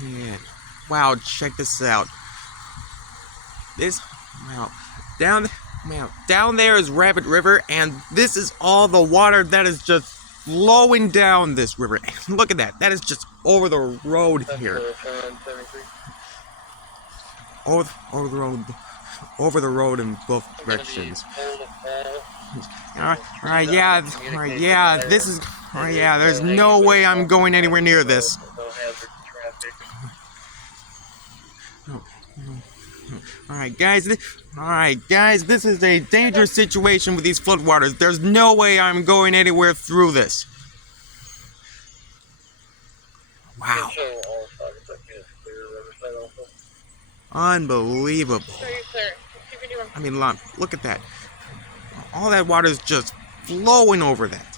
Yeah. Wow, check this out. Wow, down there is Rabbit River, and this is all the water that is just flowing down this river. Look at that. That is just over the road here. Over the road. Over the road in both directions. Alright, yeah, this is... yeah, there's no way I'm going anywhere near this. Alright, guys, this is a dangerous situation with these floodwaters. There's no way I'm going anywhere through this. Wow. Unbelievable. I mean, look at that. All that water is just flowing over that.